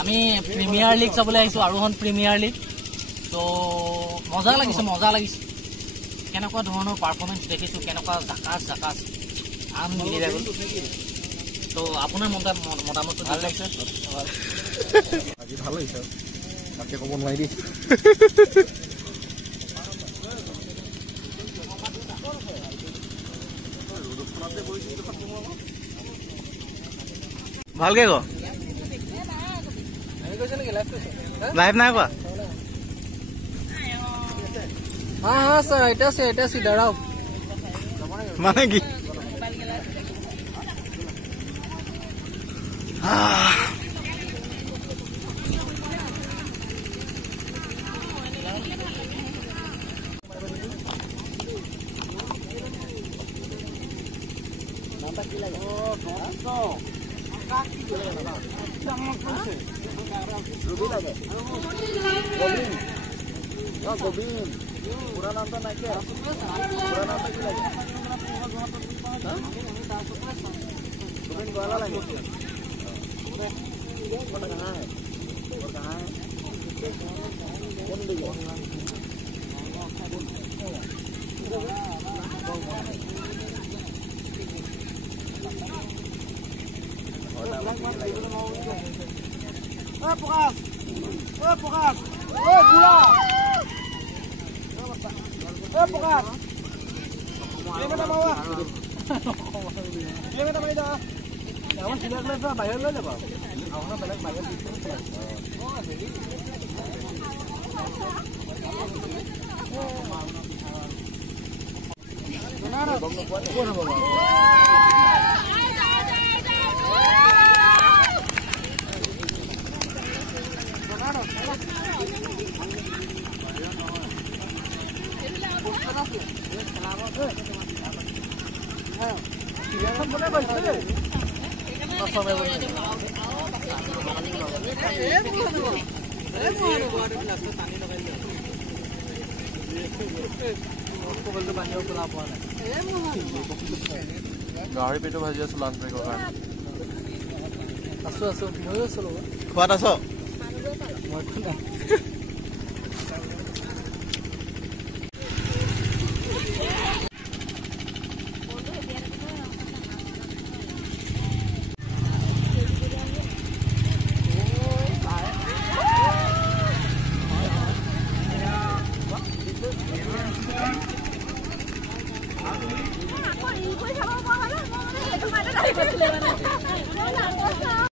আমি premier league চাবলৈ আহিছোঁ, আৰোহণ প্ৰিমিয়াৰ লীগ। তো মজা লাগিছে কেনেকুৱা ধৰণৰ পাৰফৰ্মেঞ্চ দেখিছোঁ, কেনেকুৱা জাকাচ আনবিলিভেবল। তো আপোনাৰ মতামতটো ভাল লাগিছে, আজি ভাল লাগিছে, তাকে ক'ব নোৱাৰি। ভালকে ক, লাইভ নাই কোৱা। हाँ सर এটা সি দাঁড়াও মানে কি गोविंद पूरा नाम तो नहीं क्या पूरा नाम तो क्या गोविंद वाला लगे वो कहाँ है कौन दिया पुकास बुला पुकास किलोमीटर बाबा किलोमीटर बाई दा আমাৰ সিলেক্ট লৈ বাহিৰ লৈ যাব আপোনাৰ বেলেগ বাহিৰ গাহৰি পেটু ভাজি আছো লাঞ্চ ব্ৰেকৰ কাৰণে আছো ময়ো আছো খোৱাত আছ